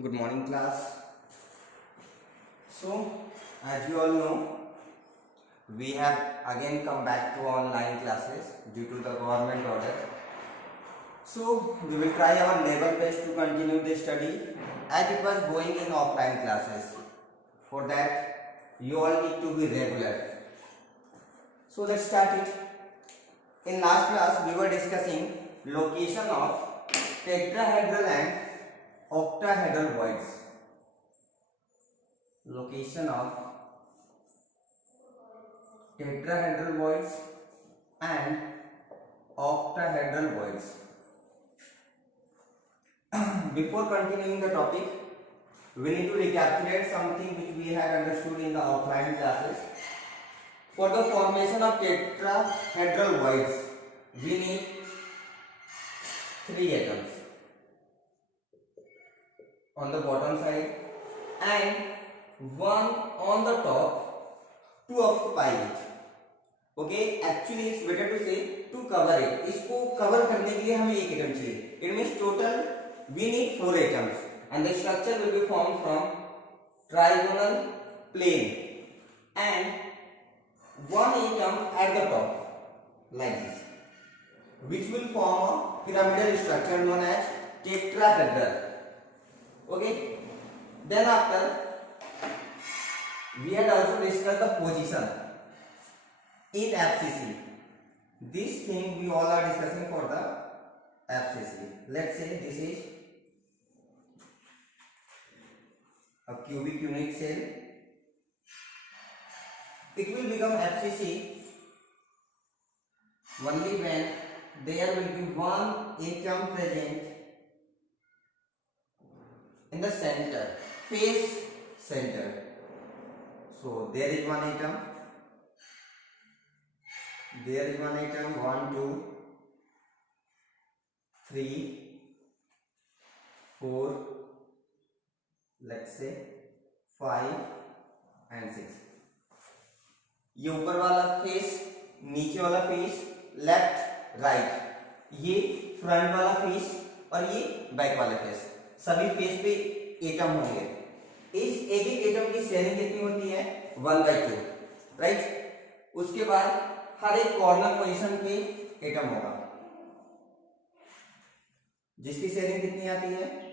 Good morning, class. So, as you all know, we have again come back to online classes due to the government order. So, we will try our level best to continue the study as it was going in offline classes. For that, you all need to be regular. So, let's start it. In last class, we were discussing location of tetrahedral and octahedral voids. Location of tetrahedral voids and octahedral voids. Before continuing the topic, we need to recapitulate something which we had understood in the offline classes. For the formation of tetrahedral voids, we need 3 atoms on the bottom side and one on the top to occupy it. Okay, actually it's better to say to cover it. इसको cover करने के लिए हमें एक atom चाहिए. It means total we need 4 atoms and the structure will be formed from trigonal plane and one atom at the top like this, which will form a pyramidal structure known as tetrahedral. Okay, then after we had also discussed the position in FCC. This thing we all are discussing for the FCC. Let's say this is a cubic unit cell. It will become FCC only when there will be one atom present in the center, face center. So there is one atom. There is one atom. 1, 2, 3, 4. Let's say 5 and 6. ये ऊपर वाला face, नीचे वाला face, left right, ये front वाला face और ये back वाला फेस, सभी फेस पे एटम होंगे. इस एक एक एटम की शेयरिंग कितनी होती है 1/2, राइट. उसके बाद हर एक कॉर्नर पोजीशन पे एटम होगा जिसकी शेयरिंग कितनी आती है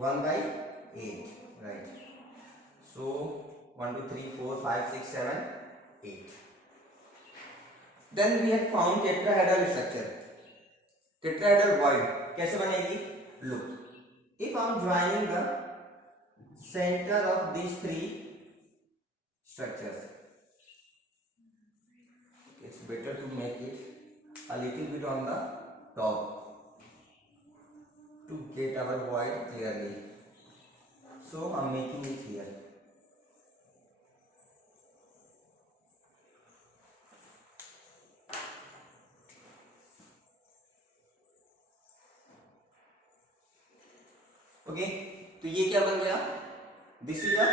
1/8, right. So 1, 2, 3, 4, 5, 6, 7, 8. Then we have found tetrahedral structure. Tetrahedral void कैसे बनेगी? Look, if I am joining the center of these 3 structures, it's better to make it a little bit on the top to get our void clearly. So I am making it here. Okay, तो ये क्या बन गया? This is a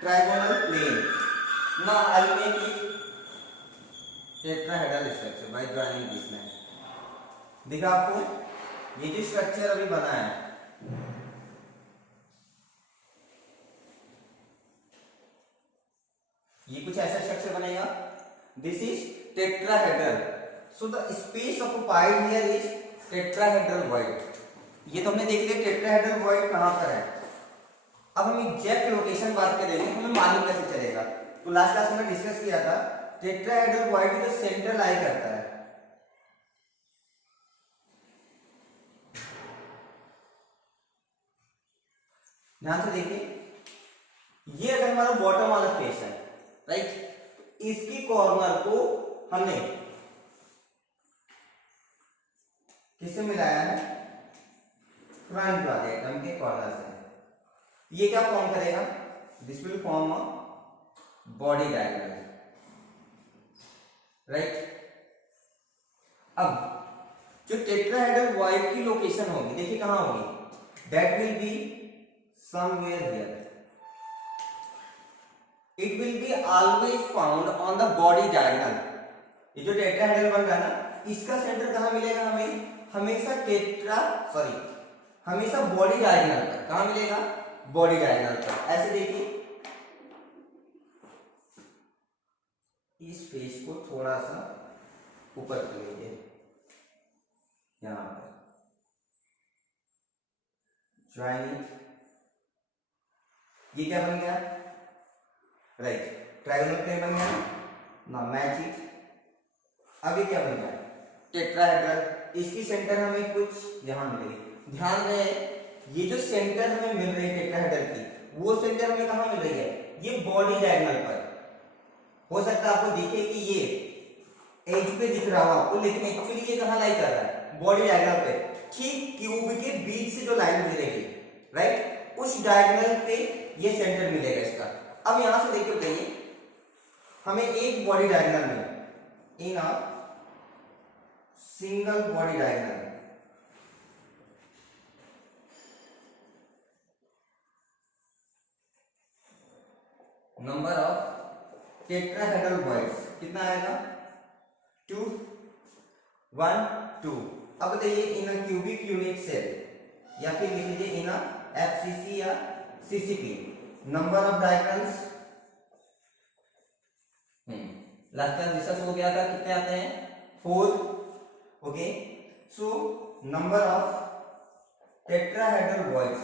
trigonal plane. Now I will make it tetrahedral structure by joining this line. देखा आपको ये जो structure अभी बना है, ये कुछ ऐसा स्ट्रक्चर बनेगा. This is tetrahedral. So the space occupied here is tetrahedral void. ये तो हमने देख लिया टेट्राहेड्रल वॉइड कहां पर है. अब हम एग्जैक्ट लोकेशन बात करेंगे, हमें मालूम कैसे चलेगा. तो लास्ट क्लास में डिस्कस किया था टेट्राहेड्रल वॉइड जो सेंटर लाई करता है. ध्यान से देखिए, ये अगर हमारा बॉटम वाला फेस है, राइट, इसकी कॉर्नर को हमने किससे मिलाया है? फ्रंट वाले एटम के कॉर्नर से. ये क्या फॉर्म करेगा? This will form a body diagram, right. अब जो टेट्राहेड्रल वॉइड की लोकेशन होगी, देखिए कहां होगी? That will be somewhere here. It will be always found on the body diagonal. ये जो टेट्राहेड्रल बन रहा है ना, इसका सेंटर कहाँ मिलेगा हमें? हमेशा बॉडी डायगोनल पर। कहाँ मिलेगा? बॉडी डायगोनल पर। ऐसे देखिए, इस फेस को थोड़ा सा ऊपर कर लीजिए, यहां पर ज्वाइन इट। ये क्या बन गया? राइट, ट्रायंगुलर प्लेन बन गया ना, मैच इट। अब ये क्या बन गया? टेट्राहेड्रल। इसकी सेंटर हमें कुछ यहां मिलेगी। ध्यान रहे, ये जो सेंटर हमें मिल रही है टेट्राहेड्रल की, वो सेंटर हमें कहां मिल रही है? ये बॉडी डायगोनल पर। हो सकता है आपको दिखे कि ये एज पे दिख रहा हो आपको, लेकिन एक्चुअली ये कहां लाई कर रहा है? बॉडी डायगोनल पे। ठीक क्यूब के बीच से जो लाइन गुजरेगी, राइट, उस डायगोनल पे ये सेंटर मिलेगा इसका। अब यहां से देखिए, बताइए हमें एक बॉडी डायगोनल में in a single body diagonal, number of tetrahedral voids कितना आएगा? 2, 1, 2। अब बताइए in a cubic unit cell, या फिर लिख लीजिए इन अ एफसीसी या CCP, number of diagonals, last time discuss हो गया था, कितने आते हैं? 4। Okay, so number of tetrahedral voids,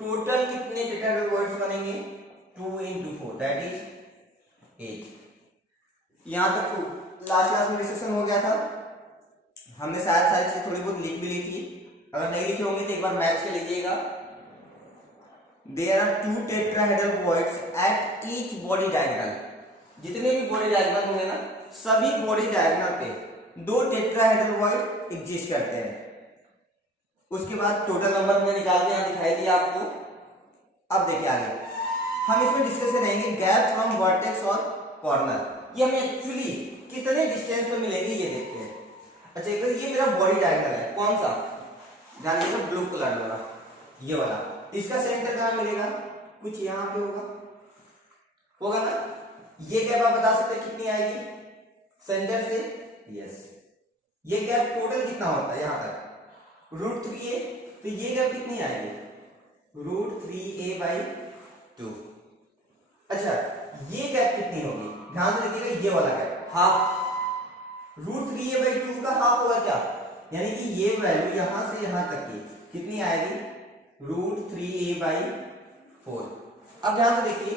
total कितने टेट्राहेड्रल बॉइड्स बनेंगे? 2 into 4 दैट इज 8। यहां तक लास्ट क्लास में डिस्कशन हो गया था, हमने शायद सारी चीजें थोड़ी बहुत लिख भी ली थी। अगर नहीं लिखे होंगे तो एक बार मैच कर लीजिएगा। There are 2 tetrahedral voids at each body diagonal. जितने भी बॉडी डायगोनल होंगे ना, सभी बॉडी डायगोनल पे 2 टेट्राहेड्रल बॉइड एग्जिस्ट करते हैं। उसके बाद टोटल नंबर हमने निकाल दिया, दिखाई दिया आपको। अब देखिए आगे हम इसमें डिस्कस करेंगे गैप फ्रॉम वर्टेक्स और कॉर्नर। ये हमें एक्चुअली कितने डिस्टेंस पे मिलेगी ये देखते हैं। अच्छा, एक ये मेरा बॉडी डायगोनल है, कौन सा? ध्यान दीजिएगा, ब्लू कलर वाला, ये वाला। इसका सेंटर कहां मिलेगा? कुछ यहां पे होगा ना। ये गैप आप बता सकते हैं कितनी आएगी सेंटर से? यस, ये गैप टोटल कितना होता है यहां तक? √3a। तो ये गैप कितनी आएगी? √3a/2। अच्छा, ये गैप कितनी होगी? ध्यान से देखिएगा, ये वाला गैप हाफ। √3a/2 का हाफ होगा क्या? यानी कि ये वैल्यू यहां से यहां तक की कितनी आएगी? √3a/4। अब ध्यान से देखिए,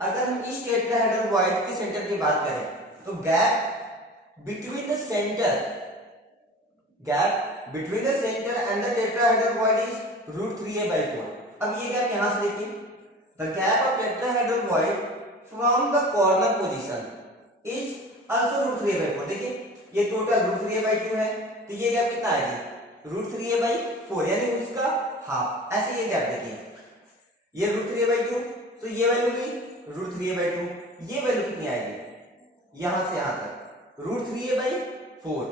अगर हम इस टेट्राहेड्रल बॉइड के सेंटर की बात करें तो gap between the centre and the tetrahedral Boyd is √3a/4। अब ये गैप यहां से देखिए, the gap of tetrahedral Boyd from the corner position is also √3a/4। देखिए ये टोटल √3a/2 है, तो ये गैप कितना आएगा? √3a/4, यानी उसका हाफ। ऐसे ये गैप देखिए, ये √3a/2, तो ये वैल्यू की √3a/2, ये वैल्यू कितनी आएगी? यहां से यहां तक √3a/4,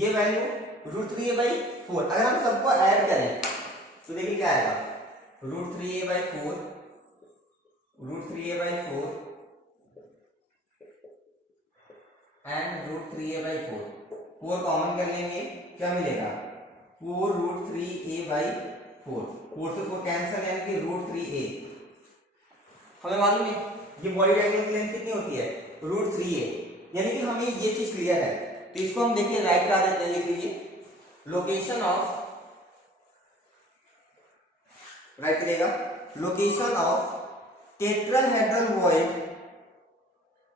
ये वैल्यू √3a/4। अगर हम सबको ऐड करें तो देखिए क्या आएगा? √3a/4 एंड √3a/4, 4 कॉमन कर लेंगे, क्या मिलेगा? 4√3a/4, 4 से 4 कैंसिल, यानी कि √3a। हमें मालूम है ये बॉडी डायगोनल की लेंथ कितनी होती है? √3a, यानी कि हमें ये चीज क्लियर है। तो इसको हम देखिए राइट करा देते हैं, लिख लीजिए लोकेशन ऑफ, राइट करेगा, location of tetrahedral Boyd,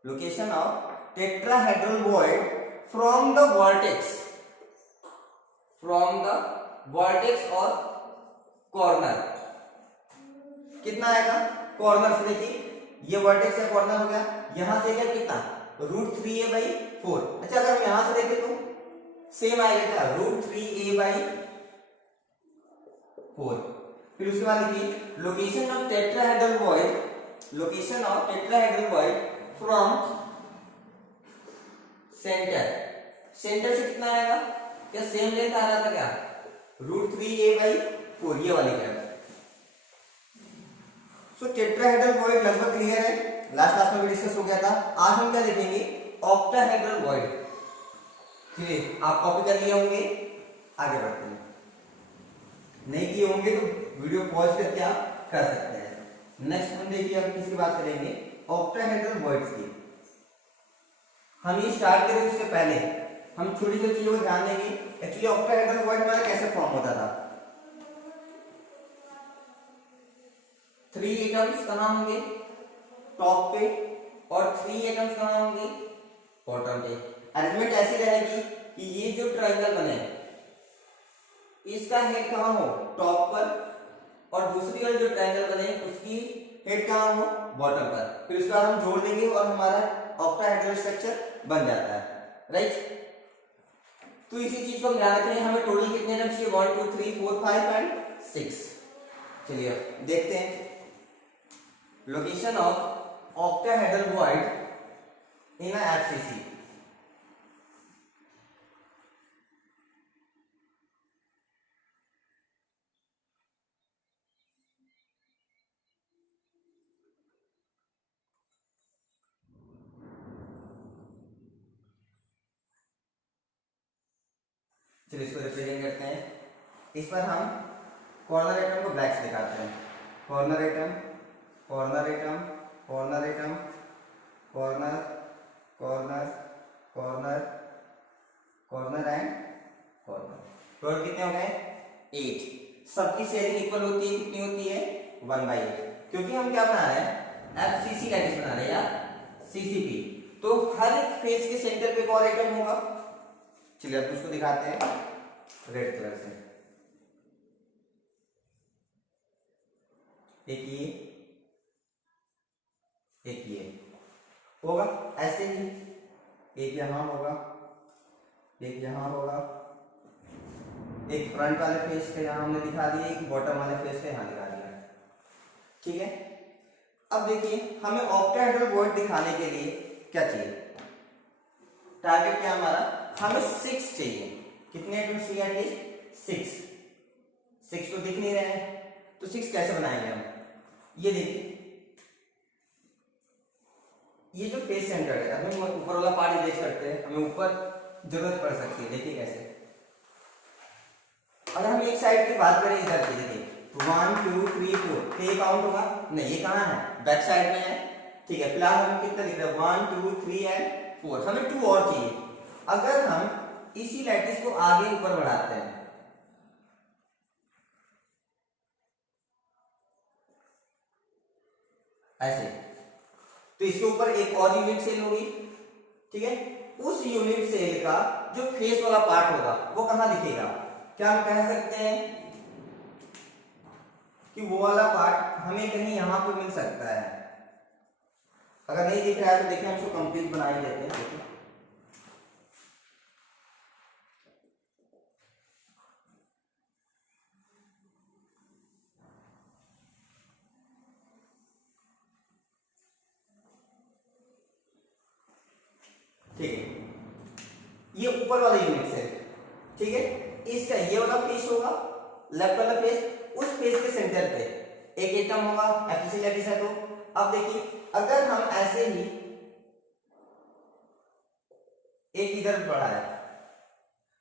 location of tetrahedral Boyd from the vertex और कॉर्नर। कितना आएगा? कॉर्नर से देखिए, ये वर्टेक्स या कॉर्नर हो गया, यहां से क्या कितना? √3a/4। अच्छा, अगर हम यहां से देखें तो सेम आएगा क्या? √3a/4। फिर उसके बाद देखिए location of tetrahedral Boyd from centre से कितना आएगा? क्या सेम लेंथ आ रहा था क्या? √3a/4, ये वाली क्या? सो टेट्राहेड्रल बॉइड लगभग क्लियर है, लास्ट क्लास में भी डिस्कस हो गया था। आज हम क्या देखेंगे? Octahedral Boyd. चलिए आप कॉपी कर लिए होंगे, आगे बढ़ते हैं। नहीं किए होंगे तो वीडियो पॉज करके आप कर सकते हैं। नेक्स्ट हम देखिए अब किसकी बात करेंगे, ऑक्टाहेड्रल वर्ड्स की। हम ये स्टार्ट करें उससे पहले हम छोटी छोटी चीजों को ध्यान देंगे। एक्चुअली ऑक्टाहेड्रल वर्ड हमारा कैसे फॉर्म होता था, 3 एटम्स कहाँ होंगे, टॉप पे, और 3 एटम्स कहाँ होंगे, बॉटम पे। अरेंजमेंट ऐसी रहेगी कि ये जो ट्रायंगल बने इसका हेड कहाँ हो, टॉप पर, और दूसरी वाली जो ट्रायंगल बने उसकी हेड कहाँ हो, बॉटम पर। फिर उसका हम जोड़ देंगे और हमारा ऑक्टाहेड्रल स्ट्रक्चर बन जाता है, राइट। तो इसी चीज को हम ध्यान रखेंगे। हमें टोटल कितने एटम्स चाहिए, 1 2 3 4 5 एंड 6। चलिए देखते हैं location of octahedral word in FCC. चलिए इसको रिप्रेजेंट करते हैं। इस पर हम कॉर्नर एटम को ब्लैक से दिखाते हैं। Corner atom, corner atom, corner atom, corner, corner, corner, corner and corner. Total कितने हो गए, 8। सबकी शेयरिंग इक्वल होती है, कितनी होती है, 1/8। क्योंकि हम क्या बना रहे हैं, एफसीसी लैटिस बना रहे हैं या सीसीपी, तो हर एक फेस के सेंटर पे कौन एटम होगा। चलिए अब उसको दिखाते हैं रेड कलर से। एक ये होगा ऐसे ही, एक यहां होगा, एक यहां होगा, एक फ्रंट वाले फेस के यहां हमने दिखा दिया, एक बॉटम वाले फेस के यहां दिखा दिया, ठीक है। अब देखिए हमें ऑक्टाहेड्रल वर्ड दिखाने के लिए क्या चाहिए, टारगेट क्या हमारा, हमें 6 चाहिए। कितने एटम्स चाहिए, एटलीस्ट 6 तो दिख नहीं रहे हैं, तो 6 कैसे बनाएंगे हम। ये देखिए ये जो फेस सेंटर है, अभी हम ऊपर वाला पार्ट इरेज करते हैं, हमें ऊपर जरूरत पड़ सकती है। देखिए कैसे, अगर हम एक साइड की बात करें इधर की, देखिए 1 2 3 4, ये काउंट होगा नहीं, ये कहाँ है, बैक साइड में है, ठीक है। फिलहाल हमें कितना दिख रहा है, 1 2 3 एंड 4, हमें 2 और चाहिए। अगर हम इसी लैटिस को आगे ऊपर बढ़ाते हैं, ऐसे, तो इसके ऊपर एक और यूनिट सेल होगी, ठीक है। उस यूनिट सेल का जो फेस वाला पार्ट होगा वो कहां दिखेगा, क्या हम कह सकते हैं कि वो वाला पार्ट हमें कहीं यहां पे मिल सकता है। अगर नहीं दिख रहा है तो देखिए हम उसको कंप्लीट बना ही देते हैं, देखिए ठीक है। ये ऊपर वाला यूनिट सेल, ठीक है, इसका ये वाला फेस होगा, लेफ्ट वाला फेस, उस फेस के सेंटर पे एक एटम होगा, एफसीसी लैटिस है। तो अब देखिए अगर हम ऐसे ही एक इधर बढ़ाया,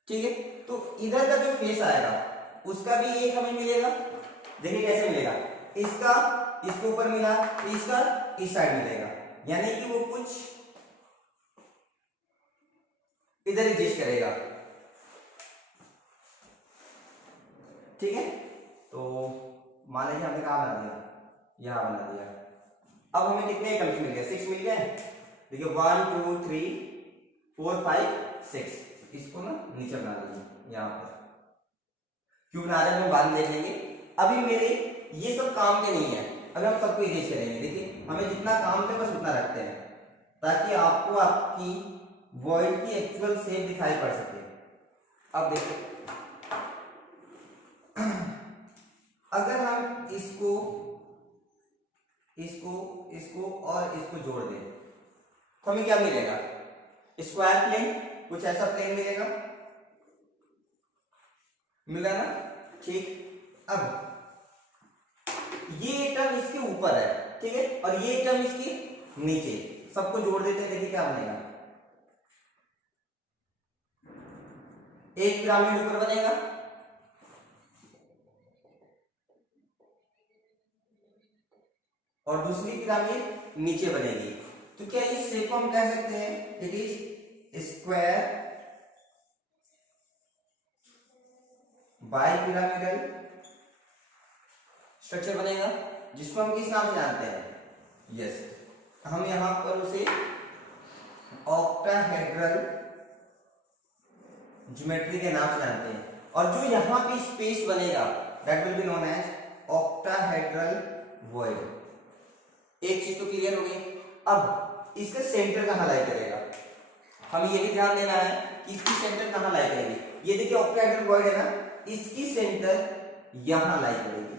ठीक है, तो इधर का जो फेस आएगा उसका भी एक हमें मिलेगा। देखिए कैसे मिलेगा, इसका इसके ऊपर मिला, इसका इस साइड मिलेगा, यानी कि वो कुछ इधर एडजस्ट करेगा, ठीक है। तो मान लीजिए हमने कहा बना दिया, यहां बना दिया। अब हमें कितने एटम्स मिल गए, 6 मिल गए। देखिए 1 2 3 4 5 6, इसको ना नीचे बना दीजिए यहां पर, क्यों बना रहे हैं हम बाद में देख लेंगे। अभी मेरे ये सब काम के नहीं है, अभी हम सबको इरेज करेंगे। देखिए हमें जितना काम थे बस उतना रखते हैं, ताकि आपको आपकी वॉइड की एक्चुअल शेप दिखाई पड़ सके। अब देखिए अगर हम इसको इसको इसको और इसको जोड़ दें तो हमें क्या मिलेगा, स्क्वायर प्लेन, कुछ ऐसा प्लेन मिलेगा, मिला ना, ठीक। अब ये एटम इसके ऊपर है, ठीक है, और ये एटम इसके नीचे, सबको जोड़ देते हैं, देखिए क्या बनेगा, एक पिरामिड ऊपर बनेगा और दूसरी पिरामिड नीचे बनेगी। तो क्या इस शेप को हम कह सकते हैं it is square bi pyramidal structure बनेगा, जिसको हम किस नाम से जानते हैं? यस, हम यहां पर उसे ऑक्टाहेड्रल ज्योमेट्री के नाम से जानते हैं। और जो यहां पे स्पेस बनेगा that will be known as octahedral void. एक चीज तो क्लियर हो गई। अब इसका सेंटर कहां लाई करेगा, हमें ये भी ध्यान देना है कि इसकी सेंटर कहां लाई करेगी। ये देखिए ऑक्टाहेड्रल वॉइड है ना, इसकी सेंटर यहां लाई करेगी।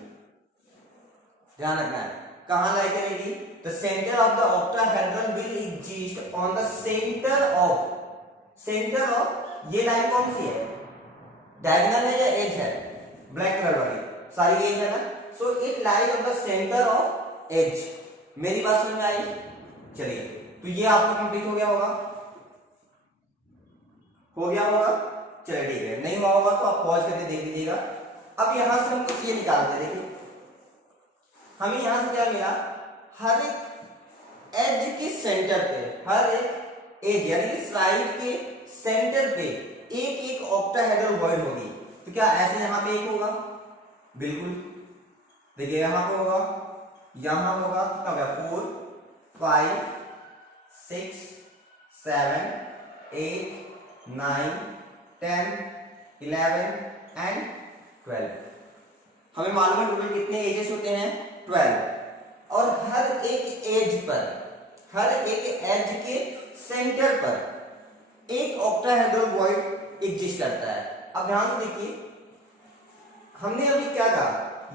ध्यान रखना है कहां लाई करेगी। The centre of the octahedral will exist on the centre of ये लाइन कौन सी है, डायगोनल है या एज है? ब्लैक कलर वाली सारी एज है ना, so it lies on the centre of edge. मेरी बात समझ में आई? चलिए, तो ये आपका कंप्लीट हो गया होगा, चलिए ठीक है। नहीं हुआ होगा तो आप पॉज करके देख लीजिएगा। अब यहां से हम कुछ ये निकालते हैं। देखिए हमें यहां से क्या मिला, हर एक एज के सेंटर पे, हर एक एज यानी कि स्लाइड के सेंटर पे एक एक ऑक्टाहेड्रल वॉइड होगी। तो क्या ऐसे यहां पे एक होगा? बिल्कुल, देखिए यहां पे होगा, यहां होगा, कितना हो गया 4 5 6 7 8 9 10 11 एंड 12। हमें मालूम है टोटल कितने एजेस होते हैं, 12। और हर एक एज पर, हर एक एज के सेंटर पर एक ऑक्टाहेड्रल वॉइड एग्जिस्ट करता है। अब ध्यान से देखिए, हमने अभी क्या कहा,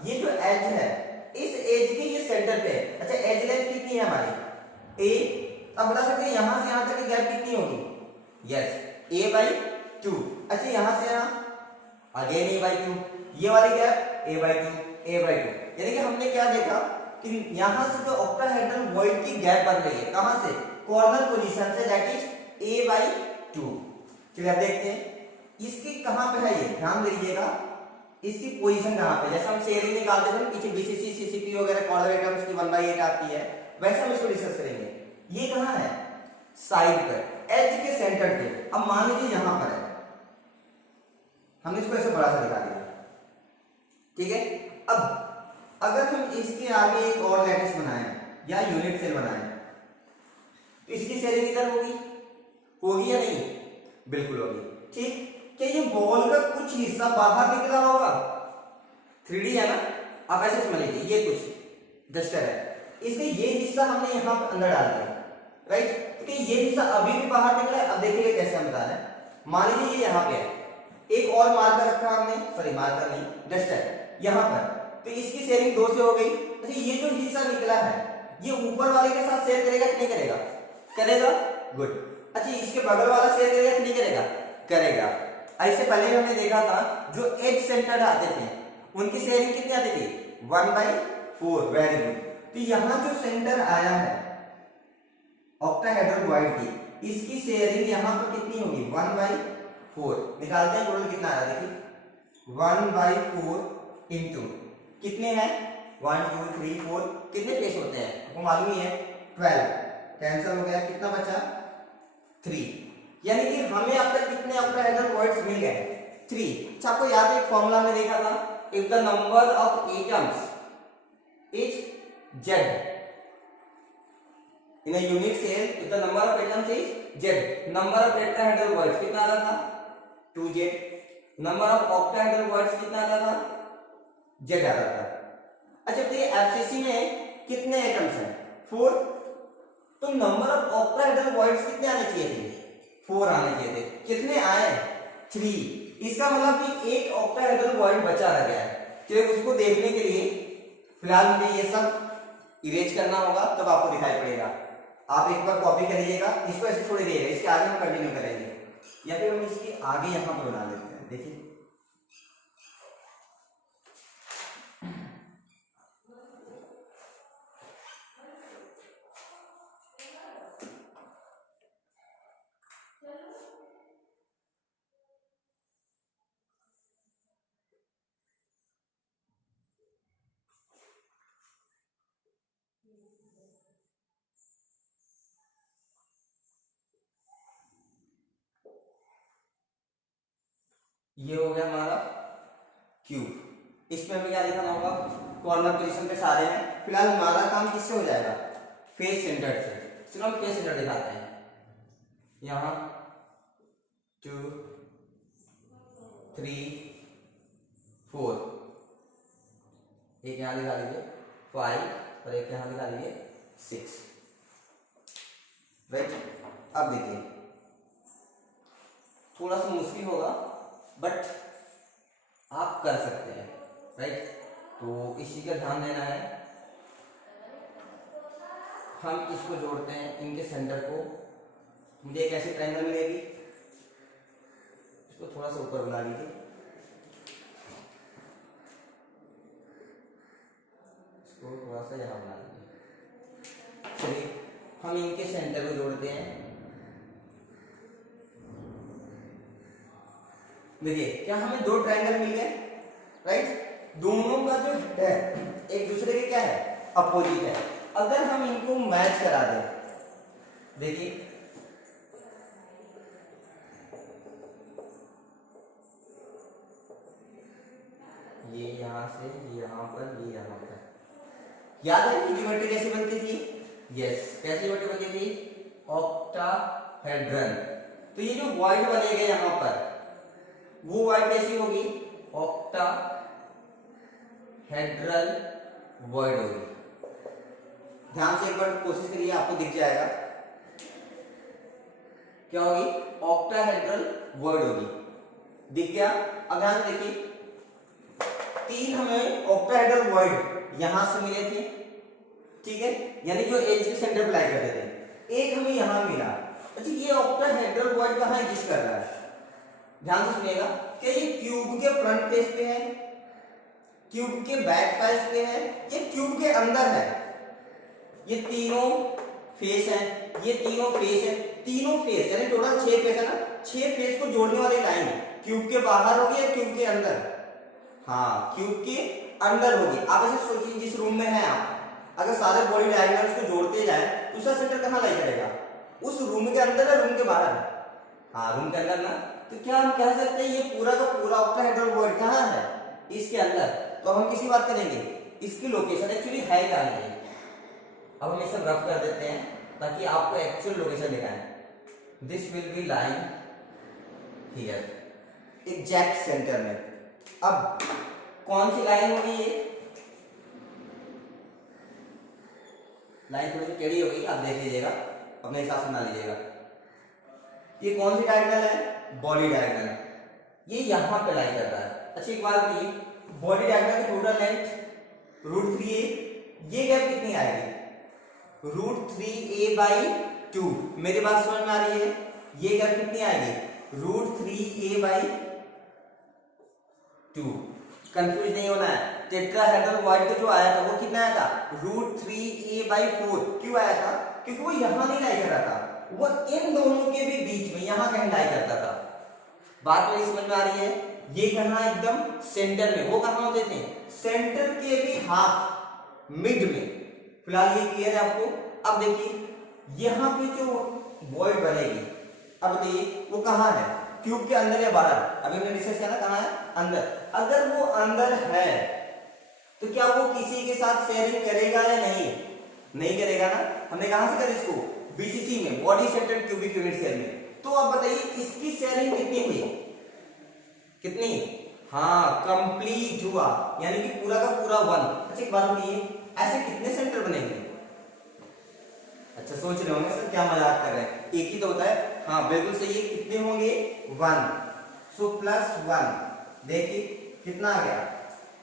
ये जो एज है इस एज के ये सेंटर पे है। अच्छा, एज लेंथ कितनी है हमारी? a। अब बता सकते हैं यहां से यहां तक की गैप कितनी होगी? Yes, a/2। अच्छा, यहां से यहां अगेन a/2, ये वाली गैप a/2। यानी कि हमने क्या देखा कि यहां से जो ऑक्टाहेड्रल वॉइड की गैप बन रही है, कहां से? कॉर्नर पोजीशन से, दैट इज a/2। चलिए अब देखते हैं इसकी कहां पे है, ये ध्यान दीजिएगा, इसकी पोजीशन कहां पे। जैसे हम शेयरिंग निकालते हैं पीछे बीसीसी सीसीपी वगैरह कॉर्नर एटम्स की 1/8 आती है, वैसे हम इसको डिस्कस करेंगे। ये कहां है? साइड पर, एज के सेंटर पे। अब मान लीजिए यहां पर है, हमने इसको ऐसे बड़ा सा दिखा दिया, ठीक है। अब अगर हम इसके आगे एक और लैटिस बनाएं या यूनिट सेल बनाएं तो इसकी शेयरिंग इधर होगी या नहीं? बिल्कुल होगी, ठीक। क्या ये बॉल का कुछ हिस्सा बाहर निकला होगा? 3D है ना, आप ऐसे समझ लीजिए, ये कुछ डस्टर है, इसलिए ये हिस्सा हमने यहां पर अंदर डाल दिया, राइट। तो ये हिस्सा अभी भी बाहर निकला है। अब देखिए कैसे हम बता रहे हैं। मान लीजिए ये यहां पे है, एक और मार्कर रखा हमने, सॉरी मार्कर नहीं, डस्टर यहां पर, तो इसकी शेयरिंग 2 से हो गई। अच्छा, ये जो हिस्सा निकला है ये ऊपर वाले के साथ शेयर करेगा कि नहीं करेगा? करेगा, गुड। अच्छा, इसके बगल वाला शेयर करेगा कि नहीं करेगा? करेगा। ऐसे पहले हमने देखा था जो एज सेंटर आते थे उनकी शेयरिंग कितनी आती थी? 1/4। Very good. तो यहां जो सेंटर आया है ऑक्टाहेड्रल वॉइड की, इसकी शेयरिंग यहां पर कितनी होगी? 1/4। निकालते हैं टोटल कितना आया, देखिए 1/4 इंटू कितने हैं? 1 2 3 4, कितने प्लेस होते हैं आपको मालूम ही है, 12। कैंसिल हो गया, कितना बचा? 3। यानी कि हमें अब तक कितने ऑक्टाहेड्रल वॉइड्स मिल गए? 3। अच्छा, आपको याद है एक फॉर्मूला हमने देखा था, if the number of atoms is z in a unit cell, if the number of atoms is z, number of tetrahedral voids कितना आता था? 2z। Number of octahedral voids कितना आता था? z आता था। अच्छा, तो ये एफसीसी में कितने एटम्स हैं? 4। तो नंबर ऑफ ऑक्टाहेड्रल वॉइड्स कितने आने चाहिए थे? 4 आने चाहिए थे। कितने आए? 3। इसका मतलब कि एक ऑक्टाहेड्रल वॉइड बचा रह गया है। तो उसको देखने के लिए फिलहाल मुझे ये सब इरेज करना होगा, तब आपको दिखाई पड़ेगा। आप एक बार कॉपी कर लीजिएगा, इसको ऐसे छोड़ दीजिएगा, इसके आगे हम कंटिन्यू करेंगे, या फिर हम इसके आगे यहां पर बना लेते हैं। देखिए ये हो गया हमारा क्यूब। इसमें हमें क्या दिखाना होगा, कॉर्नर पोजीशन पे सारे हैं। फिलहाल हमारा काम किससे हो जाएगा, फेस सेंटर से। चलो हम फेस सेंटर दिखाते हैं। यहाँ 2 3 4, एक यहाँ दिखा लीजिए 5 और एक यहाँ दिखा लीजिए 6, राइट। अब देखिए थोड़ा सा मुश्किल होगा बट आप कर सकते हैं, राइट। तो इसी का ध्यान देना है। हम इसको जोड़ते हैं, इनके सेंटर को, मुझे एक ऐसी ट्रायंगल मिलेगी। इसको थोड़ा सा ऊपर बना लीजिए, इसको थोड़ा सा यहाँ बना लीजिए। चलिए हम इनके सेंटर को जोड़ते हैं। देखिए क्या हमें दो ट्रायंगल मिल गए, राइट। दोनों का जो है एक दूसरे के क्या है, अपोजिट है। अगर हम इनको मैच करा दें, देखिए ये यहां से यहां पर, ये यहां पर, याद है कि ज्योमेट्री कैसे बनती थी, यस कैसे ज्योमेट्री बनती थी, ऑक्टाहेड्रन। तो ये जो वॉइड बनेगा यहां पर, वो वॉइड कैसी होगी, ऑक्टाहेड्रल वॉइड होगी। ध्यान से एक बार कोशिश करिए, आपको दिख जाएगा क्या होगी, ऑक्टाहेड्रल वॉइड होगी। दिख गया। अब ध्यान से देखिए, 3 हमें ऑक्टाहेड्रल वॉइड यहां से मिले थे, ठीक है, यानी जो एज के सेंटर पे लाई करते थे। एक हमें यहां मिला। अच्छा ये ऑक्टाहेड्रल वॉइड कहां एग्जिस्ट कर रहा है, ध्यान से सुनिएगा। क्या ये क्यूब के फ्रंट फेस पे है, क्यूब के बैक फेस पे है, ये क्यूब के अंदर है। ये तीनों फेस है, ये तीनों फेस है, तीनों फेस यानी टोटल 6 फेस है ना। 6 फेस को जोड़ने वाली लाइन क्यूब के बाहर होगी या क्यूब के अंदर, हाँ क्यूब के अंदर होगी। आप ऐसे सोचिए, जिस रूम में है आप, अगर सारे बॉडी डायगोनल्स को जोड़ते जाए तो उसका सेंटर कहां लाई करेगा, उस रूम के अंदर या रूम के बाहर, हाँ रूम के अंदर ना। तो क्या हम कह सकते हैं ये पूरा का पूरा ऑक्टाहेड्रल वॉइड कहां है, इसके अंदर। तो हम किसी बात करेंगे, इसकी लोकेशन एक्चुअली है क्या है। अब हम इसे रफ कर देते हैं ताकि आपको एक्चुअल लोकेशन दिखाएं। This will be line here, exact centre में। अब कौन सी लाइन होगी, ये लाइन थोड़ी सी टेढ़ी होगी, आप देख लीजिएगा, अपने हिसाब से बना लीजिएगा। ये कौन सी डायगोनल है, बॉडी डायगोनल, ये यहां पे लाई कर रहा है। अच्छा एक बात बताइए, बॉडी डायगोनल की टोटल लेंथ √3a, ये गैप कितनी आएगी, √3a/2। मेरी बात समझ में आ रही है, ये गैप कितनी आएगी, √3a/2। कंफ्यूज नहीं होना है। टेट्राहेड्रल वॉइड का जो आया था वो कितना आया था, √3a/4। क्यों आया था, क्योंकि वो यहां नहीं लाई कर रहा था, वो इन दोनों के भी बीच में यहां कहीं लाई करता था। बात मेरी समझ में आ रही है। ये कहां, एकदम सेंटर में। वो कहां होते थे, सेंटर के भी हाफ मिड में। फिलहाल ये क्लियर है आपको। अब देखिए यहां पे जो वॉइड बनेगी, अब बताइए वो कहां है, क्यूब के अंदर या बाहर। अभी हमने डिस्कस किया ना कहां है, अंदर। अगर वो अंदर है तो क्या वो किसी के साथ शेयरिंग करेगा या नहीं, नहीं करेगा ना। हमने कहां से करी इसको, बीसीसी में, body centred cubic unit cell में। तो अब बताइए इसकी शेयरिंग कितनी हुई, कितनी, हाँ कंप्लीट हुआ, यानी कि पूरा का पूरा 1। अच्छा एक बात बताइए, ऐसे कितने सेंटर बनेंगे। अच्छा सोच रहे होंगे सर क्या मजाक कर रहे हैं, एक ही तो होता है, हाँ बिल्कुल सही है। कितने होंगे, 1, सो +1, देखिए कितना आ गया,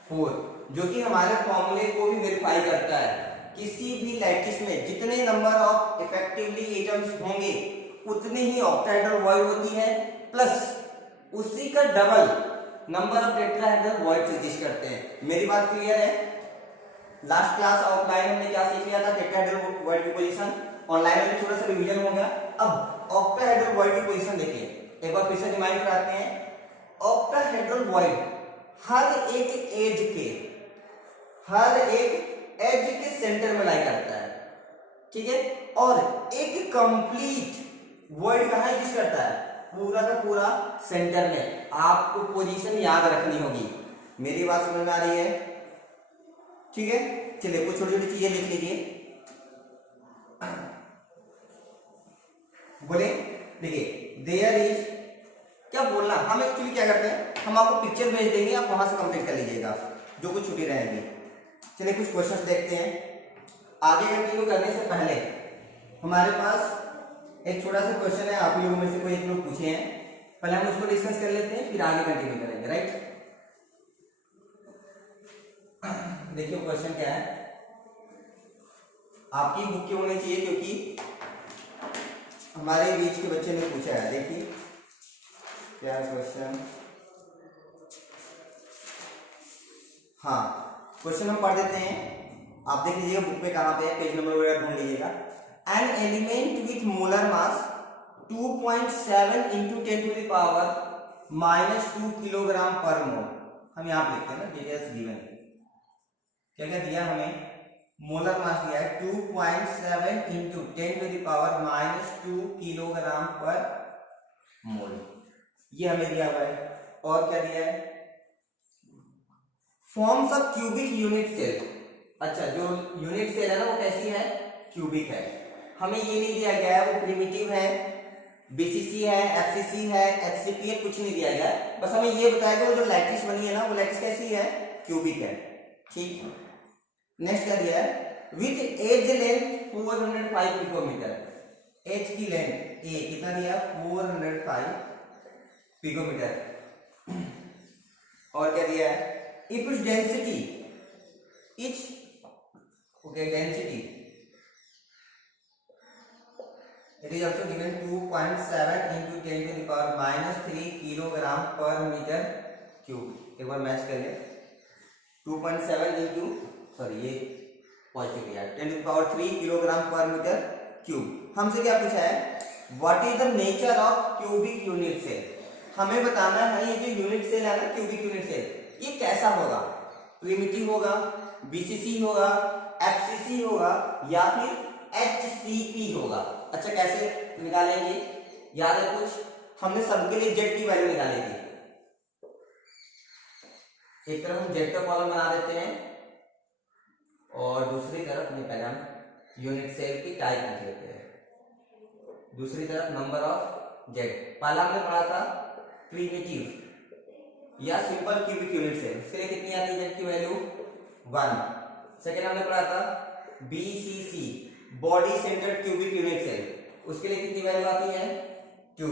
4, जो कि हमारे फॉर्मूले को भी वेरीफाई करता है। किसी भी लैटिस में जितने नंबर ऑफ इफेक्टिवली एटम्स होंगे उतनी ही ऑक्टाहेड्रल वॉइड होती है, प्लस उसी का double number of tetrahedral voids exist करते हैं। मेरी बात क्लियर है। लास्ट क्लास ऑफलाइन हमने क्या सीख लिया था, टेट्राहेड्रल वॉइड की पोजीशन। ऑनलाइन में थोड़ा सा रिवीजन हो गया। अब ऑक्टाहेड्रल वॉइड की पोजीशन देखिए, एक बार फिर से रिमाइंड कराते हैं। ऑक्टाहेड्रल वॉइड हर एक एज के सेंटर में लाई करता है, ठीक है। और एक कंप्लीट वॉइड कहां एग्जिस्ट करता है, पूरा का पूरा सेंटर में। आपको पोजीशन याद रखनी होगी। मेरी बात समझ में आ रही है? ठीक है, चलिए कुछ छोटी छोटी चीजें लिख लीजिए। बोले देखिए देयर इज, क्या बोलना, हम एक्चुअली क्या करते हैं, हम आपको पिक्चर भेज देंगे, आप वहां से कंप्लीट कर लीजिएगा जो कुछ छुट्टी रहेगी। चलिए कुछ क्वेश्चन देखते हैं। आगे कंटिन्यू करने से पहले हमारे पास एक छोटा सा क्वेश्चन है, आप लोगों में से कोई एक लोग पूछे हैं, पहले हम उसको डिस्कस कर लेते हैं, फिर आगे कंटिन्यू करेंगे। राइट, देखिए क्वेश्चन क्या है, आपकी बुक की होनी चाहिए क्योंकि हमारे बीच के बच्चे ने पूछा है। देखिए क्या है क्वेश्चन। हाँ, क्वेश्चन हम पढ़ देते हैं, आप देख लीजिएगा बुक में कहां पे है, पेज नंबर वगैरह ढूंढ लीजिएगा। An element with molar mass 2.7 into 10 to the power -2 kilogram per mole. हम यहाँ पे लिखते हैं ना, डिटेल्स गिवन, क्या क्या दिया हमें, मोलर मास दिया है 2.7 into 10 to the power -2 kilogram per mole, ये हमें दिया हुआ है। और क्या दिया है, forms of cubic unit cell. अच्छा, जो यूनिट सेल है ना वो कैसी है, क्यूबिक है। हमें ये नहीं दिया गया है वो प्रिमिटिव है, बीसीसी है, एफसीसी है, एचसीपी है, कुछ नहीं दिया गया, बस हमें ये बताया गया वो जो लैटिस बनी है ना वो लैटिस कैसी है, क्यूबिक है। ठीक, नेक्स्ट क्या दिया है, with edge length 405 picometre, edge की लेंथ ए कितना दिया, 405 पिकोमीटर। और क्या दिया है, if it's density, each okay density it is also given 2.7 into 10 to the power -3 kilogram per metre cube. एक बार मैच कर ले, 2.7 इंटू सॉरी ये पॉजिटिव दिया है 10 to the power 3 kilogram per metre cube. हमसे क्या पूछा है, what is the nature of cubic unit cell. हमें बताना है ये जो यूनिट सेल है ना, क्यूबिक यूनिट सेल, ये कैसा होगा, प्रिमिटिव होगा, बीसीसी होगा, एफसीसी होगा या फिर एचसीपी होगा। अच्छा कैसे निकालेंगे, याद है कुछ, हमने सबके लिए जेड की वैल्यू निकाली थी। एक तरफ हम जेड का कॉलम बना देते हैं और दूसरी तरफ पहले हम यूनिट सेल की टाइप लिख लेते हैं, दूसरी तरफ नंबर ऑफ जेड। पहला हमने पढ़ा था प्रिमिटिव या सिंपल क्यूबिक यूनिट सेल, उसके लिए कितनी आती है जेड की वैल्यू 1। सेकेंड हमने पढ़ा था BCC body centred cubic unit cell, उसके लिए कितनी वैल्यू आती है 2।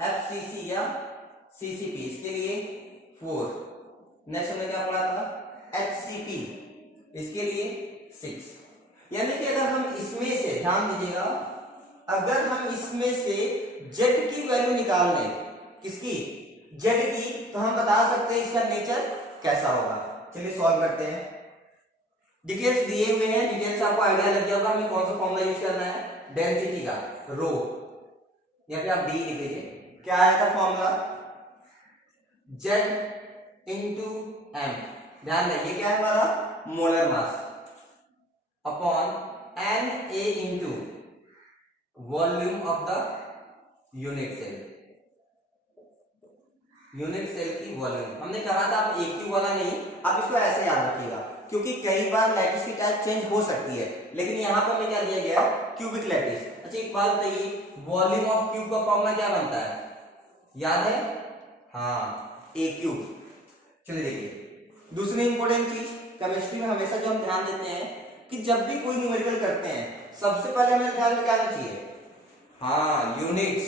एफसीसी या सीसीपी इसके लिए 4। नेक्स्ट हमने क्या पढ़ा था एचसीपी, इसके लिए 6। यानी कि अगर हम इसमें से ध्यान दीजिएगा, अगर हम इसमें से जेड की वैल्यू निकाल लें, किसकी, जेड की, तो हम बता सकते हैं इसका नेचर कैसा होगा। चलिए सॉल्व करते हैं। डिटेल्स दिए हुए हैं, डिटेल्स आपको आइडिया लग गया होगा हमें कौन सा फॉर्मूला यूज करना है, डेंसिटी का रो, यहाँ पे आप डी लिख लीजिए। क्या आया था फॉर्मूला, जेड इंटू एम, ध्यान दें ये क्या है हमारा molar mass upon N A into volume of the unit cell, unit cell की वॉल्यूम। हमने कहा था आप एक क्यू वाला नहीं, आप इसको ऐसे याद रखिएगा क्योंकि कई बार लैटिस की टाइप चेंज हो सकती है, लेकिन यहाँ पर हमें क्या दिया गया है, क्यूबिक लैटिस। अच्छा एक बात बताइए, वॉल्यूम ऑफ क्यूब का फॉर्मूला क्या बनता है, याद है, हाँ ए क्यूब। चलिए देखिए दूसरी इंपॉर्टेंट चीज केमिस्ट्री में हमेशा जो हम ध्यान देते हैं कि जब भी कोई न्यूमेरिकल करते हैं सबसे पहले हमें ध्यान में क्या आना चाहिए, हाँ units,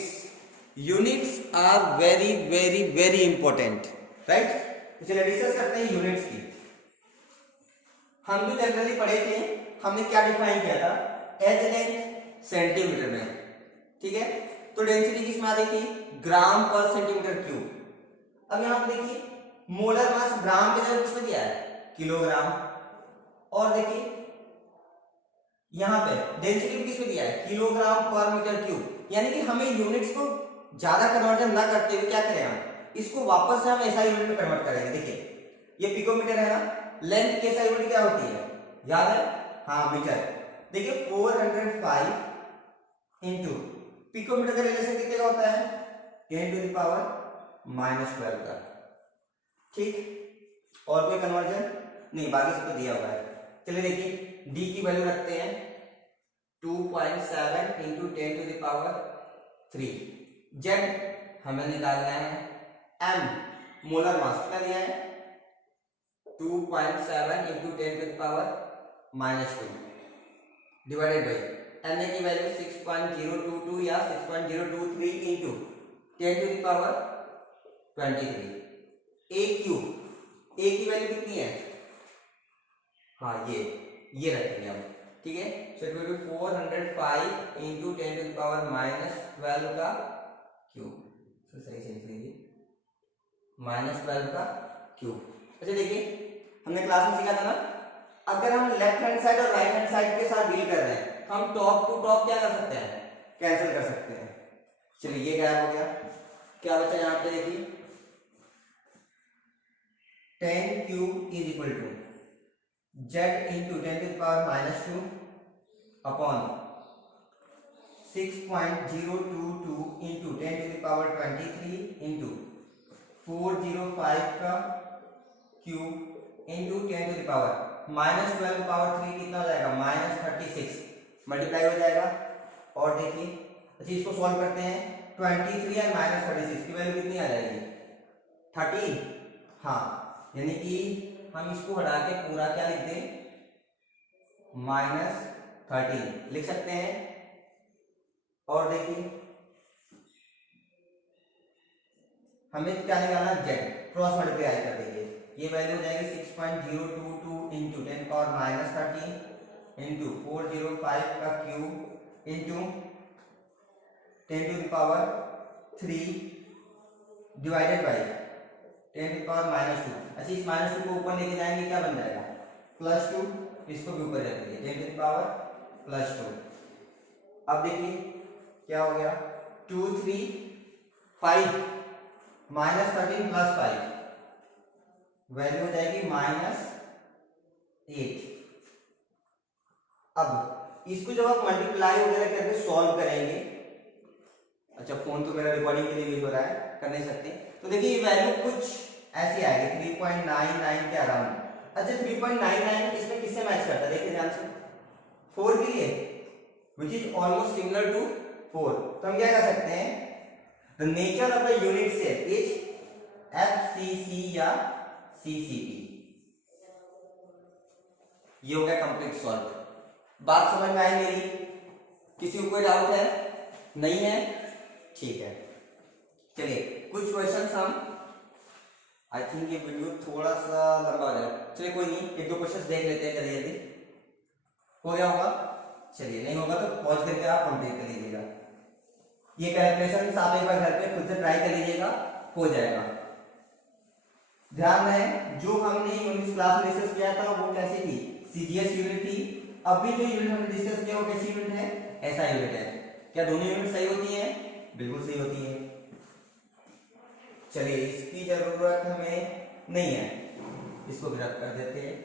units are very very very important, right. तो चलिए डिस्कस करते हैं यूनिट्स की। हम जो जनरली पढ़े थे हमने क्या डिफाइन किया था, एज लेंथ सेंटीमीटर में, ठीक है। तो डेंसिटी किसमें आ रही थी, ग्राम पर सेंटीमीटर क्यूब। अब यहां पर देखिए मोलर मास ग्राम के जगह किसमें दिया है, किलोग्राम। और देखिए यहां पे डेंसिटी किसमें दिया है, किलोग्राम पर मीटर क्यूब। यानी कि हमें यूनिट्स को ज्यादा कन्वर्जन ना करते हुए क्या करें, हम इसको वापस से हम ऐसा यूनिट में कन्वर्ट करेंगे। देखिए ये पिकोमीटर है ना, लेंथ कैसा यूनिट क्या होती है, याद है, हाँ मीटर। देखिए 405 इंटू पिकोमीटर का रिलेशन कितने का होता है? 10 टू द पावर -12 का। ठीक, और कोई कन्वर्जन नहीं, बाकी सब तो दिया हुआ है। चलिए देखिए डी की वैल्यू रखते हैं 2.7 into 10 to the power 3। Z हमें निकालना है, एम मोलर मास कितना दिया है 2.7 into 10 to the power -2 divided by N की वैल्यू 6.022 या 6.023 into 10 to the power 23। A cube, A की वैल्यू कितनी है? हाँ ये रखेंगे हम, ठीक है। So it will be 405 into 10 to the power -12 का क्यूब। तो सही से लिख लीजिए -12 का क्यूब। अच्छा देखिए हमने क्लास में सीखा था ना, अगर हम लेफ्ट हैंड साइड और राइट हैंड साइड के साथ डील कर रहे हैं तो हम टॉप टू टॉप क्या कर सकते हैं? कैंसिल कर सकते हैं। चलिए ये गायब हो गया, क्या बचा यहाँ पे देखिए 10 cube is equal to z into 10 to the power -2 upon 6.022 into 10 to the power 23 into 405 का cube into 10 to the power -12 power 3 कितना हो जाएगा? -36 मल्टीप्लाई हो जाएगा। और देखिए अच्छा इसको सॉल्व करते हैं, 23 और -36 की वैल्यू कितनी आ जाएगी? 13। हाँ यानी कि हम इसको हटा के पूरा क्या लिख दें? -13 लिख सकते हैं। और देखिए हमें क्या निकालना? जेड, क्रॉस मल्टीप्लाई कर दीजिए, ये वैल्यू हो जाएगी 6.022 इंटू 10 पावर -13 इंटू 405 का cube into 10 to the power 3 divided by 10 to the power -2। अच्छा इस -2 को ऊपर लेके जाएंगे क्या बन जाएगा? +2, इसको भी ऊपर रख दीजिए 10 टू द पावर +2। अब देखिए क्या हो गया 2 3 5 -13 + 5 वैल्यू हो जाएगी -8। अब इसको जब आप मल्टीप्लाई वगैरह करके सॉल्व करेंगे, अच्छा फोन तो मेरा रिकॉर्डिंग के लिए यूज हो रहा है, कर नहीं सकते, तो देखिए ये वैल्यू कुछ ऐसी आएगी 3.99 के अराउंड। अच्छा 3.99 इसमें किससे मैच करता है? देखिए ध्यान से 4 के लिए, which is almost similar to 4। तो हम क्या कर सकते हैं? The nature of the unit cell is FCC या CCP। ये हो गया कंप्लीट सॉल्व। बात समझ में आई मेरी? किसी को कोई डाउट है? नहीं है? ठीक है, चलिए कुछ क्वेश्चंस हम, आई थिंक ये वीडियो थोड़ा सा लंबा हो जाएगा, चलिए कोई नहीं, एक दो क्वेश्चंस देख लेते हैं जल्दी जल्दी। हो गया होगा? चलिए नहीं होगा तो पॉज करके आप कंप्लीट कर लीजिएगा। ये कैलकुलेशन आप एक बार घर पे खुद से ट्राई कर लीजिएगा, हो जाएगा। ध्यान रहे जो हमने यूनिट क्लास में डिस्कस किया था वो कैसी थी? CGS यूनिट थी। अभी जो यूनिट हमने डिस्कस किया वो कैसी यूनिट है? ऐसा यूनिट है। क्या दोनों यूनिट सही होती हैं? बिल्कुल सही होती है। चलिए इसकी जरूरत हमें नहीं है, इसको भी रद्द कर देते हैं।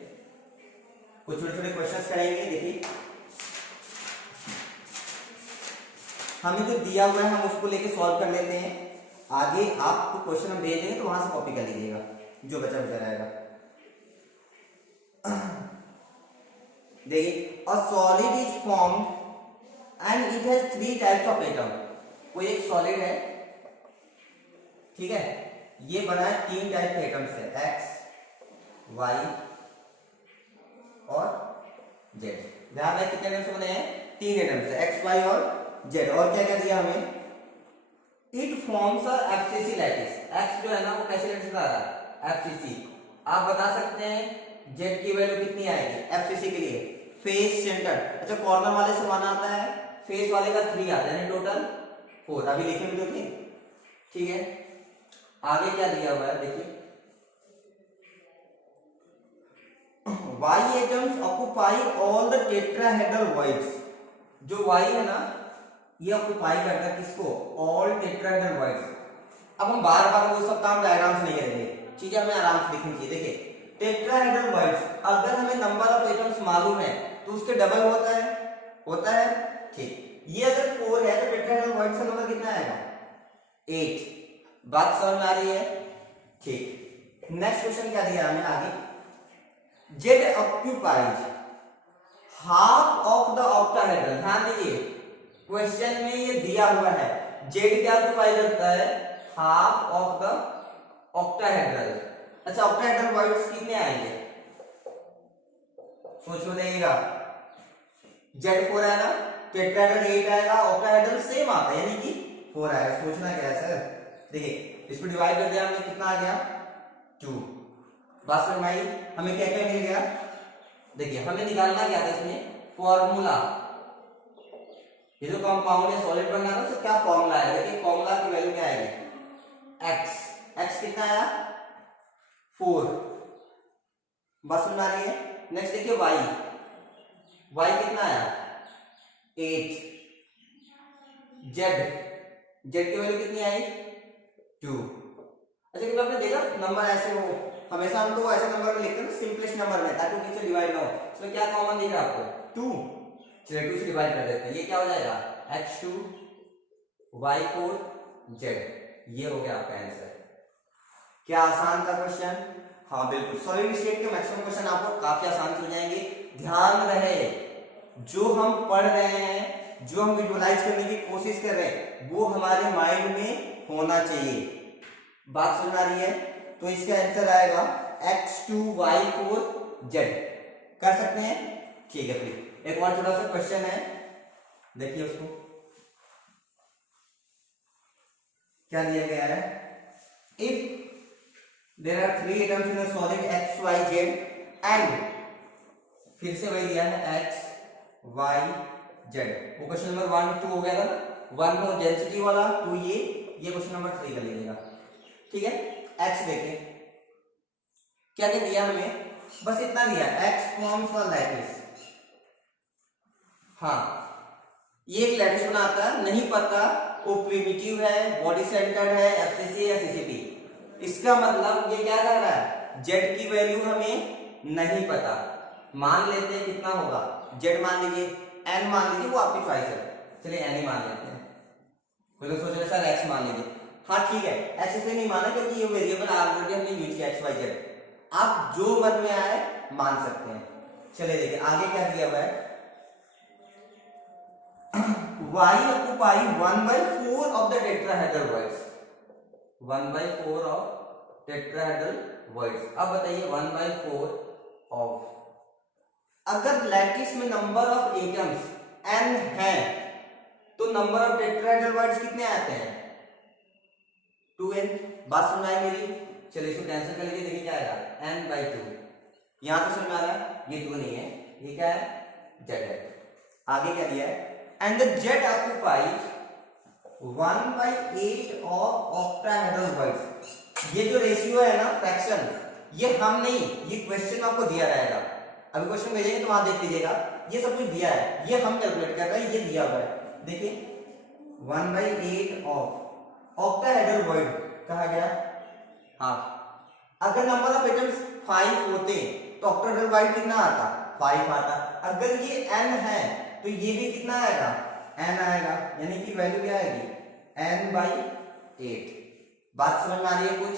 कुछ छोटे छोटे क्वेश्चंस करेंगे। देखिए हमें जो दिया हुआ है हम उसको लेके सॉल्व कर लेते हैं, आगे आपको क्वेश्चन हम भेज देंगे तो वहां से कॉपी कर लीजिएगा जो बचा बचा रहेगा। देखिए a solid is formed and it has 3 types of atom. कोई एक सॉलिड है, ठीक है, ये बना है 3 टाइप के एटम से, X, Y और Z। ध्यान रखें कितने एटम से बने हैं? 3 एटम से, X, Y और Z। और क्या क्या दिया हमें? It forms a FCC lattice. X जो है ना वो कैसे लैटिस बना रहा है? FCC। आप बता सकते हैं Z की वैल्यू कितनी आएगी FCC के लिए? फेस सेंटर, अच्छा कॉर्नर वाले से 1 आता है, फेस वाले का 3 आता है, टोटल 4। अभी लिखे में देखिए, ठीक है। आगे क्या दिया हुआ है देखिए, Y atoms occupy all the tetrahedral voids। जो Y है ना ये ऑक्युपाई करता है किसको? All tetrahedral voids। अब हम बार बार वो सब काम डायग्राम से नहीं करेंगे, चीजें हमें आराम से लिखनी चाहिए। देखिए टेट्राहेड्रल voids, अगर हमें नंबर ऑफ एटम्स मालूम है तो उसके डबल होता है, ठीक। ये अगर 4 है तो टेट्राहेड्रल का नंबर कितना आएगा 8। बात समझ में आ रही है? ठीक। नेक्स्ट क्वेश्चन क्या दिया हमें आगे, Z occupies half of the octahedral. ध्यान दीजिए क्वेश्चन में ये दिया हुआ है जेड क्या ऑक्यूपाई करता है, हाफ ऑफ द ऑक्टाहेड्रल। अच्छा ऑक्टाहेड्रल वर्ड्स कितने आएंगे सोच बताइएगा। Z4 है ना, टेट्राहेड्रल 8 आएगा, ऑक्टाहेड्रल सेम आता है यानी कि 4 आएगा। सोचना क्या है सर, देखिए इसको डिवाइड कर दिया हमने, कितना आ गया 2। बात समझ में आई? हमें क्या क्या मिल गया, देखिए हमें निकालना क्या था इसमें फॉर्मूला, ये जो कंपाउंड है सॉलिड बनना था तो क्या फॉर्मूला आएगा, देखिए फॉर्मूला की वैल्यू क्या आएगी x कितना आया 4। बात समझ में आ रही है? नेक्स्ट देखिए y कितना आया 8, z की वैल्यू कितनी आई 2। अच्छा क्योंकि आपने देखा नंबर ऐसे हो, हमेशा हम तो ऐसे नंबर में लिखते हैं सिंपलेस्ट नंबर में ताकि किससे डिवाइड ना हो। इसमें क्या कॉमन दिख रहा है आपको 2, चलिए 2 से डिवाइड कर देते हैं। ये क्या हो जाएगा x2 y4 z, ये हो गया आपका आंसर। क्या आसान था क्वेश्चन? हाँ बिल्कुल, सॉलिड स्टेट के मैक्सिमम क्वेश्चन आपको काफी आसान से हो जाएंगे। ध्यान रहे जो हम पढ़ रहे हैं, जो हम विजुअलाइज करने की कोशिश कर रहे हैं वो हमारे माइंड में होना चाहिए। बात समझ आ रही है? तो इसका आंसर आएगा x2 y4 z। कर सकते हैं? ठीक है। फिर एक और छोटा सा क्वेश्चन है, देखिए उसको क्या दिया गया है, if there are 3 atoms in a solid x y z and फिर से वही दिया है x y z। वो क्वेश्चन नंबर 1 2 हो गया था ना, 1 को डेंसिटी वाला, 2 ये क्वेश्चन नंबर 3 कर लीजिएगा। ठीक है, x देखें क्या क्या दिया हमें, बस इतना दिया x फॉर्म्स अ लैटिस। हाँ ये एक लैटिस बनाता है, नहीं पता वो प्रिमिटिव है, बॉडी सेंटर्ड है, एफसीसी या सीसीपी। इसका मतलब ये क्या कर रहा है, z की वैल्यू हमें नहीं पता, मान लेते हैं कितना होगा z मान लीजिए n मान लीजिए, वो आपकी चॉइस है, चलिए n ही मान लेते हैं। कोई लोग सोच रहे सर x मान लीजिए, हाँ ठीक है x इसलिए नहीं माना क्योंकि ये वेरिएबल ऑलरेडी हमने यूज किया x y z, आप जो मन में आए मान सकते हैं। चलिए देखिए आगे क्या दिया हुआ है, y occupy 1/4 of the tetrahedral voids, 1/4 of tetrahedral voids। अब बताइए 1/4 of, अगर लैटिस में नंबर ऑफ एटम्स n है तो नंबर ऑफ टेट्राहेड्रल voids कितने आते हैं 2n। बात समझ आई मेरी? चलिए इसको कैंसिल कर लीजिए, देखिए क्या आएगा n/2। यहां तो समझ में आ रहा है ये 2 नहीं है, ये क्या है z है। आगे क्या दिया है, and the z occupies 1/8 of octahedral voids। ये जो रेशियो है ना फ्रैक्शन, ये हम नहीं, ये क्वेश्चन आपको दिया रहेगा, अभी क्वेश्चन भेजेंगे तो वहां देख लीजिएगा, ये सब कुछ दिया है, ये हम कैलकुलेट कर रहे हैं, ये दिया हुआ है। देखिए 1/8 of octahedral void कहा गया, हाँ अगर नंबर ऑफ एटम्स 5 होते तो ऑक्टाहेड्रल void कितना आता 5 आता। अगर ये n है तो ये भी कितना आएगा n आएगा, यानी कि वैल्यू क्या आएगी n/8। बात समझ में आ रही है कुछ?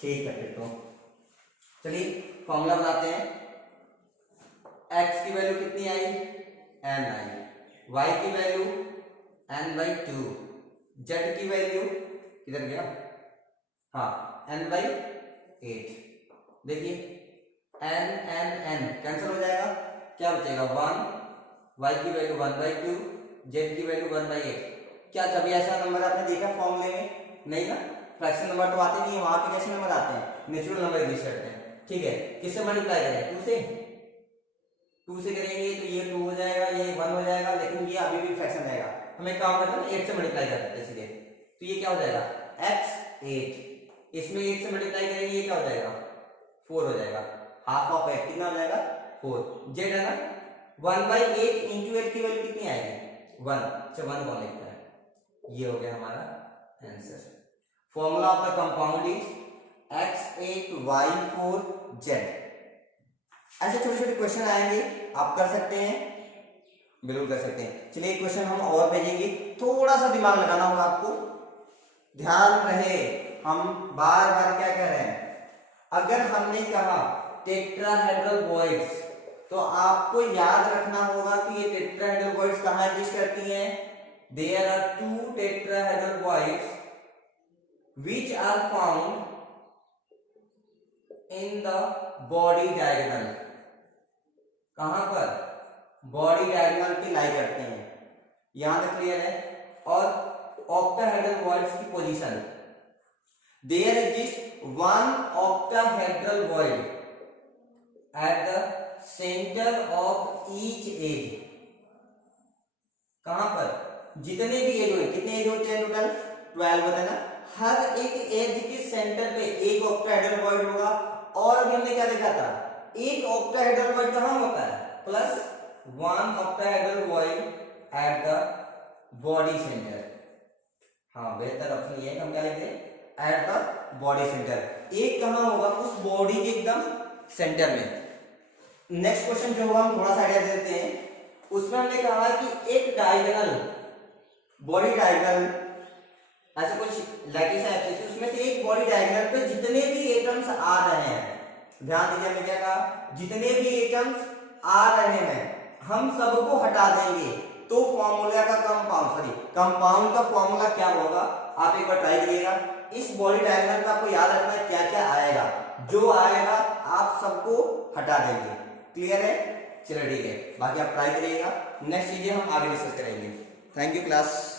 ठीक है फिर तो चलिए फॉर्मूला बनाते हैं। x की वैल्यू कितनी आई n आई, y की वैल्यू n/2, z की वैल्यू किधर गया, हाँ n/8। देखिए n कैंसिल हो जाएगा, क्या बचेगा 1, y की वैल्यू 1/2, z की वैल्यू 1/8। क्या कभी ऐसा नंबर आपने देखा फॉर्मूले में? नहीं ना, फ्रैक्शन नंबर तो आते नहीं, वहां पे कैसे नंबर आते हैं, नेचुरल नंबर यूज करते हैं। ठीक है, किससे मल्टीप्लाई करें 2 से करेंगे तो ये 2 हो जाएगा, ये 1 हो जाएगा, लेकिन ये अभी भी फ्रैक्शन रहेगा, हम एक काम करते हैं 8 से मल्टीप्लाई कर देते हैं सीधे, तो ये क्या हो जाएगा x8, इसमें 8 से मल्टीप्लाई करेंगे ये क्या हो जाएगा 4 हो जाएगा, हाफ ऑफ 8 कितना हो जाएगा 4। z है ना 1/8 इंटू 8 की वैल्यू कितनी आएगी 1, अच्छा 1 कौन लिखता है, ये हो गया हमारा answer. Formula of the compound is x8y4z। ऐसे छोटे छोटे क्वेश्चन आएंगे, आप कर सकते हैं। बिल्कुल कर सकते हैं। चलिए एक क्वेश्चन हम और भेजेंगे, थोड़ा सा दिमाग लगाना होगा आपको, ध्यान रहे हम बार बार क्या कह रहे हैं। अगर हमने कहा टेट्राहेड्रल वॉइड्स, तो आपको याद रखना होगा कि ये टेट्राहेड्रल वॉइड्स कहाँ एग्जिस्ट करती हैं। There are 2 tetrahedral voids which are found in the body diagonal। कहां पर? बॉडी डायगोनल पे लाई करते हैं, यहां तक क्लियर है। और ऑक्टाहेड्रल वॉइड्स की position, there exist 1 octahedral void at the center of each edge। कहां पर? जितने भी एज हुए, कितने एज होते हैं टोटल? 12 होता है ना। हर एक एज के सेंटर पे एक ऑक्टाहेड्रल वॉइड होगा। और अभी हमने क्या देखा था, एक ऑक्टाहेड्रल वॉइड कहां होता है? Plus 1 octahedral void at the body center। हाँ, बेहतर ऑप्शन ये है, हम क्या लिखते हैं? At the body centre. एक कहां होगा? उस बॉडी के एकदम सेंटर में। नेक्स्ट क्वेश्चन जो होगा हम थोड़ा सा आइडिया देते हैं, उसमें हमने कहा कि एक डायगोनल, बॉडी डायगोनल ऐसे कुछ लैटिस है, उसमें से एक बॉडी डायगोनल पे जितने भी एटम्स आ रहे हैं, ध्यान दीजिए हमने क्या कहा, जितने भी एटम्स आ रहे हैं हम सबको हटा देंगे, तो फॉर्मूला का कंपाउंड का फॉर्मूला क्या होगा, आप एक बार ट्राई करिएगा। इस बॉडी डायग्राम में आपको याद रखना है क्या क्या आएगा, जो आएगा आप सबको हटा देंगे। क्लियर है? चलिए ठीक है, बाकी आप ट्राई करिएगा, नेक्स्ट चीजें हम आगे डिस्कस करेंगे। Thank you class.